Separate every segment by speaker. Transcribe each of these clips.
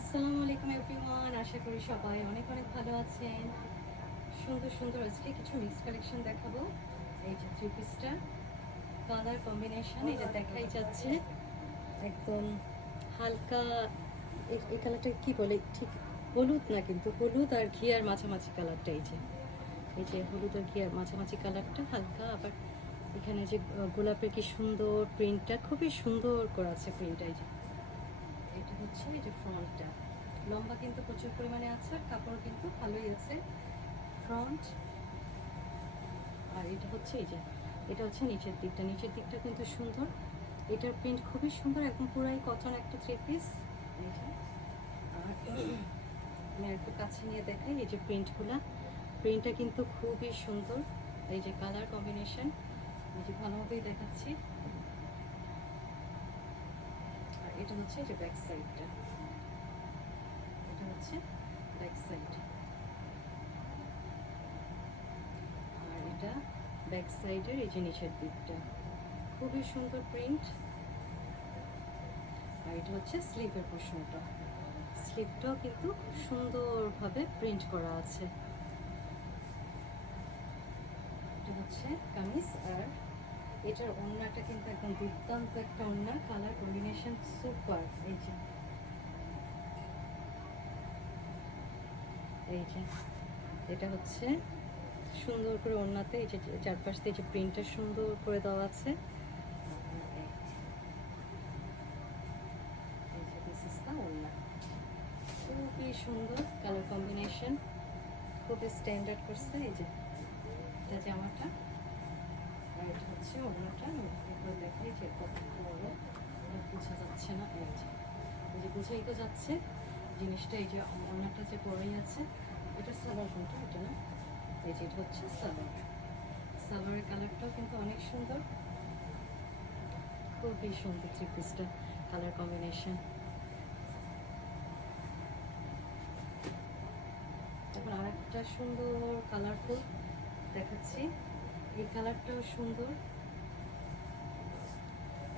Speaker 1: আসসালামু আলাইকুম এভরিওয়ান, আশা করি সবাই অনেক অনেক ভালো আছেন। সুন্দর সুন্দর আজকে কিছু মিক্স কালেকশন দেখাবো। এই যে থ্রি পিসটা কালার কম্বিনেশন এটা দেখাই যাচ্ছে। একদম হালকা এই- কালারটা কি বলে, ঠিক হলুদ না কিন্তু, হলুদ আর ঘিয়ার মাঝামাঝি কালারটা এই যে। এই যে হলুদ আর ঘিয়ার মাঝামাঝি কালারটা হালকা, আবার এখানে যে গোলাপের কি সুন্দর প্রিন্টটা খুবই সুন্দর করা আছে প্রিন্টটা এই যে। হচ্ছে এই যে ফ্রন্টটা লম্বা কিন্তু প্রচুর পরিমাণে আছে, আর কাপড় কিন্তু ভালোই আছে। ফ্রন্ট আর এটা হচ্ছে এই যে, এটা হচ্ছে নিচের দিকটা। নিচের দিকটা কিন্তু সুন্দর। এটার প্রিন্ট খুবই সুন্দর, একদম পুরাই কটন একটা থ্রি পিস আর আমি একটু কাছে নিয়ে দেখাই এই যে প্রিন্টগুলা প্রিন্টটা কিন্তু খুবই সুন্দর। এই যে কালার কম্বিনেশন এই যে ভালোভাবেই দেখাচ্ছি আর এটা হচ্ছে যে ব্যাক সাইডটা এটা হচ্ছে ব্যাক সাইড আর এটা ব্যাক সাইডের এই যে নিচের দিকটা। খুবই সুন্দর প্রিন্ট আর এটা হচ্ছে স্লিভের পোর্শনটা। স্লিভটাও কিন্তু খুব সুন্দরভাবে প্রিন্ট করা আছে। এটা হচ্ছে কামিজ এটার ওড়নাটা কিন্তু একদম দুর্দান্ত একটা ওড়না কালার কম্বিনেশন সুপার এই যে। এই যে। এটা হচ্ছে সুন্দর করে ওড়নাতে এই যে চারপাশ দিয়ে যে প্রিন্টটা সুন্দর করে দেওয়া আছে। খুবই সুন্দর কালার কম্বিনেশন খুবই স্ট্যান্ডার্ড করছে, এই যে। এটা জামাটা। এটা হচ্ছে ওড়নাটা এগুলো দেখাই যে কত বড় বোঝা যাচ্ছে না এই যে এই তো যাচ্ছে জিনিসটা এই যে ওড়নাটা যে পরেই আছে এটা সালোয়ার কোনটা এটা না এই যে এটা হচ্ছে সালোয়ার সালোয়ারের কালারটাও কিন্তু অনেক সুন্দর খুবই সুন্দর থ্রি পিসটা কালার কম্বিনেশন এখন আরেকটা সুন্দর কালারফুল দেখাচ্ছি। এই কালারটাও সুন্দর।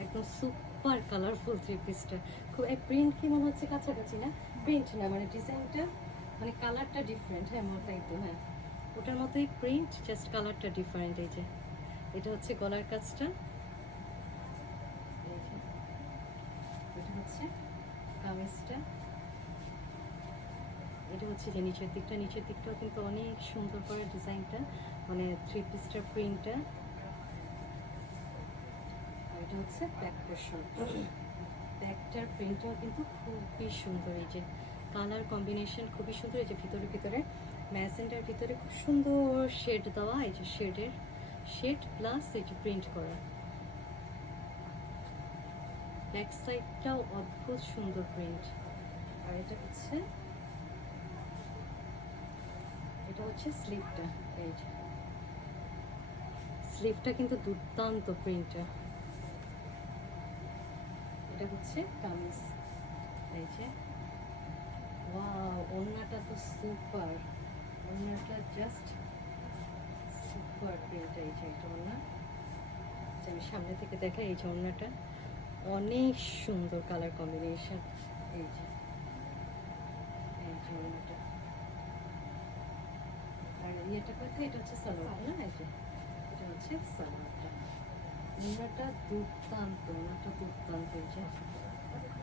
Speaker 1: একদম সুপার কালারফুল থ্রি পিসটা খুব এই প্রিন্ট কি মনে হচ্ছে কাছাকাছি না? প্রিন্ট না মানে ডিজাইনটা মানে কালারটা ডিফারেন্ট হ্যাঁ মনে তাই তো হ্যাঁ। ওটার মতোই প্রিন্ট জাস্ট কালারটা ডিফারেন্ট এই যে। এটা হচ্ছে গলার কাজটা। এটা হচ্ছে কামিজটা। এটা হচ্ছে যে নিচের দিকটা, নিচের দিকটাও কিন্তু অনেক সুন্দর করে ডিজাইনটা মানে থ্রি পিসটার প্রিন্টটা আর এটা হচ্ছে ব্যাক পোর্শন ব্যাকটার প্রিন্টটাও কিন্তু খুবই সুন্দর, এই যে কালার কম্বিনেশন খুবই সুন্দর, এই যে ভিতরে ভিতরে ম্যাজেন্ডার ভিতরে খুব সুন্দর শেড দেওয়া, এই যে শেডের শেড প্লাস এই যে প্রিন্ট করা। ব্যাক সাইডটাও অদ্ভুত সুন্দর প্রিন্ট আর এটা হচ্ছে এটা হচ্ছে স্লিভটা এই যে। স্লিভটা কিন্তু দুর্দান্ত প্রিন্টার এটা হচ্ছে কামিজ, এই যে। ওয়াও ওড়নাটা তো সুপার ওড়নাটা জাস্ট সুপার প্রিন্ট এই যে এটা ওড়না। যে আমি সামনে থেকে দেখাই এই ওড়নাটা। অনেক সুন্দর কালার কম্বিনেশন এই যে। এই আর ইয়েটা এটা হচ্ছে না এই যে, এটা হচ্ছে দুর্দান্ত দুর্দান্ত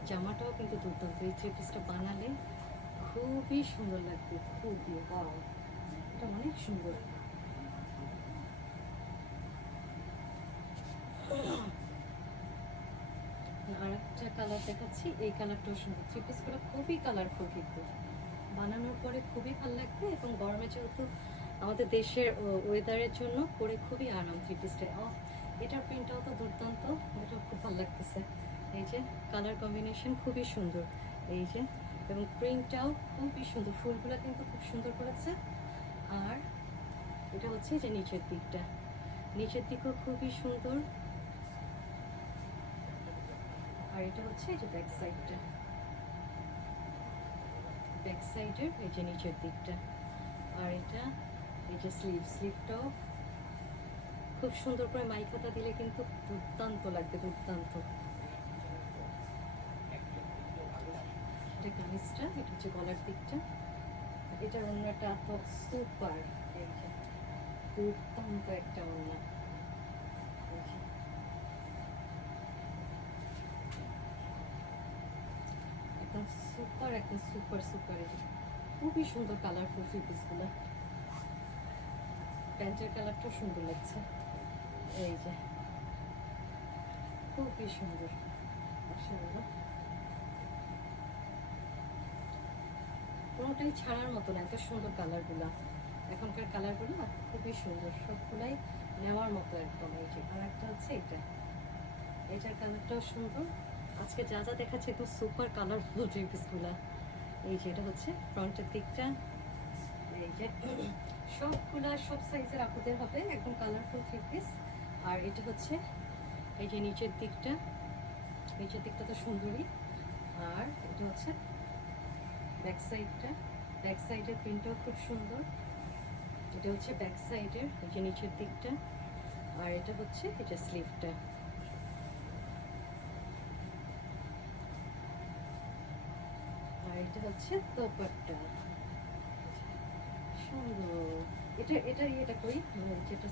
Speaker 1: জামাটাও কিন্তু দুর্দান্ত, এই থ্রি পিসটা বানালে খুবই সুন্দর লাগবে, খুবই বাও এটা অনেক সুন্দর। আর একটা কালার দেখাচ্ছি, এই কালারটাও সুন্দর। থ্রি খুবই কালারফুল কিন্তু। বানানোর পরে খুবই ভালো লাগবে এবং গরমে যেহেতু আমাদের দেশের ওয়েদারের জন্য পরে খুবই আরাম থ্রি পিসটা এটার প্রিন্টটাও তো দুর্দান্ত। এটাও খুব ভালো লাগতেছে। এই যে কালার কম্বিনেশন খুবই সুন্দর। এই যে, এবং প্রিন্টটাও খুবই সুন্দর। ফুলগুলো কিন্তু খুব সুন্দর করেছে। আর এটা হচ্ছে যে নিচের দিকটা। নিচের দিকও খুবই সুন্দর। আর এটা হচ্ছে এই যে ব্যাক সাইডটা ব্যাক সাইডের এই যে নিচের দিকটা। আর এটা যে স্লিভ স্লিভটাও খুব সুন্দর করে মাইকাটা দিলে কিন্তু দুর্দান্ত লাগবে, দুর্দান্ত। এটা কামিজটা, এটা হচ্ছে গলার দিকটা। এটার অন্যটা তো সুপার দুর্দান্ত একটা অন্য একদম সুপার একদম সুপার সুপার খুবই সুন্দর কালারফুল থ্রি পিসগুলো প্যান্টের কালারটাও সুন্দর লাগছে। এই যে। খুবই সুন্দর। আসলে কোনোটাই ছাড়ার মতো না, এত সুন্দর কালারগুলো। এখনকার কালারগুলো খুবই সুন্দর। সবগুলাই নেওয়ার মতো একদম এই যে। আর একটা হচ্ছে এটা। এটার কালারটাও সুন্দর। আজকে যা যা দেখাচ্ছে একদম সুপার কালারফুল থ্রি পিসগুলা এই যে, এটা হচ্ছে ফ্রন্টের দিকটা। সবগুলা, সব সাইজের আপুদের হবে, একদম কালারফুল থ্রি পিস আর এটা হচ্ছে, এই যে নিচের দিকটা নিচের দিকটা তো সুন্দরই। আর এটা হচ্ছে ব্যাক সাইডটা ব্যাক সাইডের প্রিন্টটাও খুব সুন্দর। এটা হচ্ছে ব্যাক সাইডের এই যে নিচের দিকটা। আর এটা হচ্ছে এটা স্লিভটা আর এটা হচ্ছে তোপারটা এটা এটা এটা কই মানে সেটা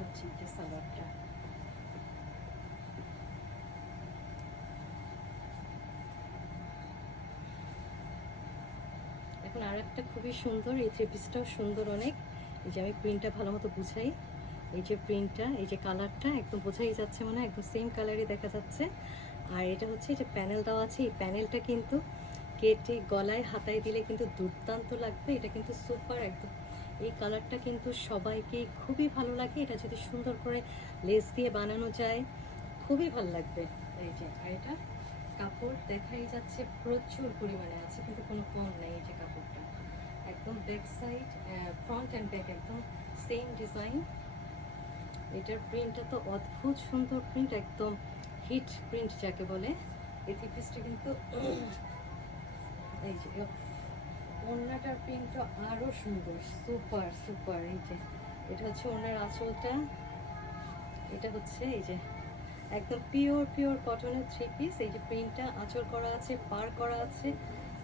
Speaker 1: হচ্ছে যে এখন আর একটা খুবই সুন্দর, এই থ্রি পিসটাও সুন্দর অনেক। এই যে আমি প্রিন্টটা ভালো মতো বুঝাই। এই যে প্রিন্টটা এই যে কালারটা একদম বোঝাই যাচ্ছে মানে একদম সেম কালারই দেখা যাচ্ছে। আর এটা হচ্ছে, এই যে প্যানেল দেওয়া আছে, এই প্যানেলটা কিন্তু কেটে গলায় হাতায় দিলে কিন্তু দুর্দান্ত লাগবে। এটা কিন্তু সুপার একদম। এই কালারটা কিন্তু সবাইকেই খুবই ভালো লাগে। এটা যদি সুন্দর করে লেস দিয়ে বানানো যায়, খুবই ভালো লাগবে। এই যে, আর এটা কাপড় দেখাই যাচ্ছে প্রচুর পরিমাণে আছে, কিন্তু কোনো কম নেই এই যে কাপড়টা। একদম back side front and back একদম সেম ডিজাইন এটার প্রিন্টটা তো অদ্ভুত সুন্দর প্রিন্ট একদম হিট প্রিন্ট যাকে বলে। এই থ্রি পিসটা কিন্তু এই যে ওড়নাটার প্রিন্টটা আরও সুন্দর সুপার সুপার এই যে। এটা হচ্ছে ওড়নার আঁচলটা। এটা হচ্ছে এই যে, একদম পিওর পিওর কটনের থ্রি পিস এই যে প্রিন্টটা আঁচল করা আছে পার করা আছে,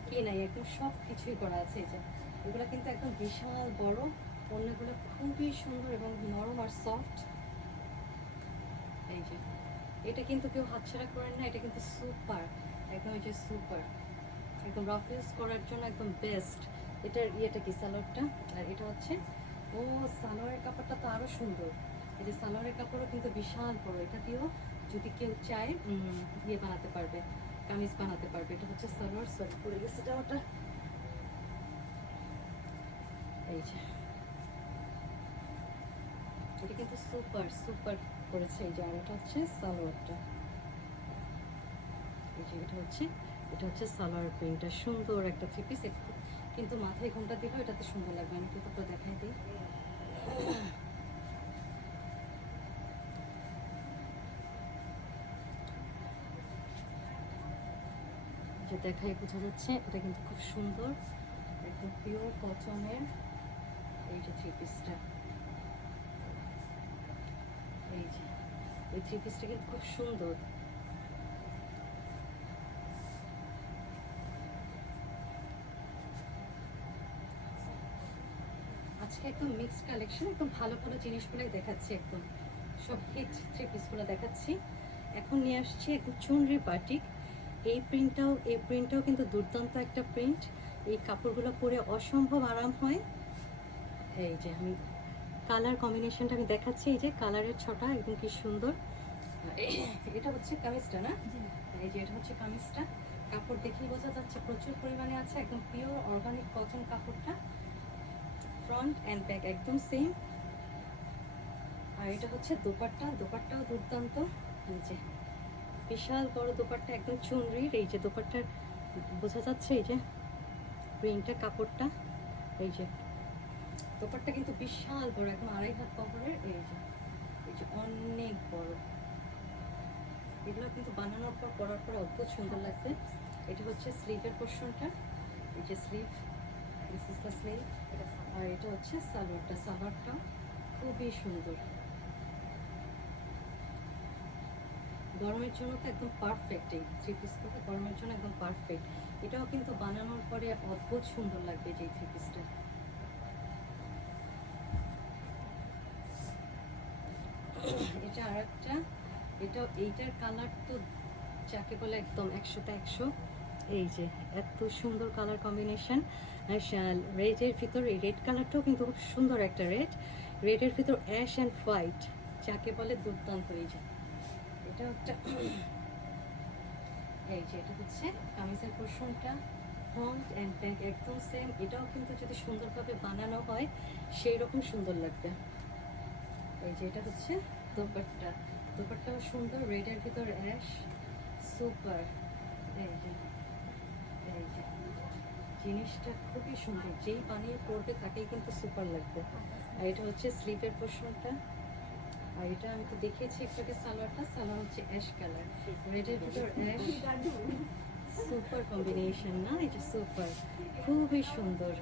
Speaker 1: কি নাই, একদম সব কিছুই করা আছে এই যে। এগুলো কিন্তু একদম বিশাল বড়। ওড়নাগুলো খুবই সুন্দর এবং নরম আর সফট এই যে, এটা কিন্তু কেউ হাতছাড়া করেন না, এটা কিন্তু সুপার একদম এই যে সুপার একদম রাফ ইউজ করার জন্য একদম বেস্ট এটার ইয়েটা কি সালোয়ারটা? আর এটা হচ্ছে ও সালোয়ারের কাপড়টা তো আরও সুন্দর। এই যে সালোয়ারের কাপড়ও কিন্তু বিশাল বড়। এটা দিয়েও যদি কেউ চায় ইয়ে বানাতে পারবে কামিজ বানাতে পারবে। এটা হচ্ছে সালোয়ার সরি পরে গেছে এটা ওটা এই যে। এটা কিন্তু সুপার সুপার করেছে। এই যে আর এটা হচ্ছে সালোয়ারটা। এই যে এটা হচ্ছে এটা হচ্ছে সালোয়ার প্রিন্টটা সুন্দর একটা থ্রি পিস কিন্তু মাথায় ঘুমটা দিলেও এটাতে সুন্দর লাগবে আমি কিন্তু তো দেখাই দিই। যে দেখাই বোঝা যাচ্ছে, এটা কিন্তু খুব সুন্দর একদম পিওর কটনের এই যে থ্রি পিসটা এই যে, এই থ্রি পিসটা কিন্তু খুব সুন্দর। আজকে একদম মিক্সড কালেকশন একদম ভালো ভালো জিনিসগুলোই দেখাচ্ছি একদম। সব হিট থ্রি পিসগুলো দেখাচ্ছি। এখন নিয়ে আসছি একদম চুনরি বাটিক এই প্রিন্টটাও এই প্রিন্টটাও কিন্তু দুর্দান্ত একটা প্রিন্ট এই কাপড়গুলো পরে অসম্ভব আরাম হয়। এই যে আমি কালার কম্বিনেশনটা আমি দেখাচ্ছি এই যে কালারের ছটা একদম কি সুন্দর। এটা হচ্ছে কামিজটা না? এই যে এটা হচ্ছে কামিজটা। কাপড় দেখেই বোঝা যাচ্ছে প্রচুর পরিমাণে আছে একদম পিওর অর্গানিক কটন কাপড়টা। ফ্রন্ট অ্যান্ড ব্যাক একদম সেম আর এটা হচ্ছে দোপাট্টা। দোপাট্টাও দুর্দান্ত। এই যে, বিশাল বড় দোপাট্টা, একদম চুনরির। এই যে দোপাট্টার, বোঝা যাচ্ছে এই যে প্রিন্টটা কাপড়টা। এই যে, দোপাট্টা কিন্তু বিশাল বড়, একদম আড়াই হাত কভারের এই যে এই যে অনেক বড়। এগুলো কিন্তু বানানোর পর, পরার পর অদ্ভুত সুন্দর লাগছে। এটা হচ্ছে স্লিভের পোর্শনটা এই যে sleeve this is the sleeve আর এটা হচ্ছে সালোয়ারটা সালোয়ারটা খুবই সুন্দর। গরমের জন্য তো একদম পারফেক্ট এই থ্রি পিসগুলো গরমের জন্য একদম পারফেক্ট এটাও কিন্তু বানানোর পরে অদ্ভুত সুন্দর লাগবে যে থ্রি পিসটা এটা আর একটা এটা এইটার কালার তো যাকে বলে একদম একশোতে একশো। এই যে, এত সুন্দর কালার কম্বিনেশন রেডের ভিতর, এই রেড কালারটাও কিন্তু খুব সুন্দর একটা রেড রেডের ভিতর অ্যাশ অ্যান্ড হোয়াইট যাকে বলে দুর্দান্ত এই যে। এটা একটা এই যে, এটা হচ্ছে কামিজের পোর্শনটা। ফ্রন্ট অ্যান্ড ব্যাক একদম সেম এটাও কিন্তু যদি সুন্দরভাবে বানানো হয় সেই রকম সুন্দর লাগবে। এই যে, এটা হচ্ছে দোপাট্টা। দোপাট্টাও সুন্দর রেডের ভিতর অ্যাশ সুপার এই যে। জিনিসটা খুবই সুন্দর। যেই বানিয়ে পড়বে তাকেই কিন্তু সুপার লাগবে। আর এটা হচ্ছে স্লিপের পোর্শনটা। আর এটা আমি তো দেখিয়েছি একটাকে সালোয়ারটা। সালোয়ার হচ্ছে অ্যাশ কালার আর এটার ভিতর অ্যাশ সুপার কম্বিনেশন না? এটা সুপার খুবই সুন্দর।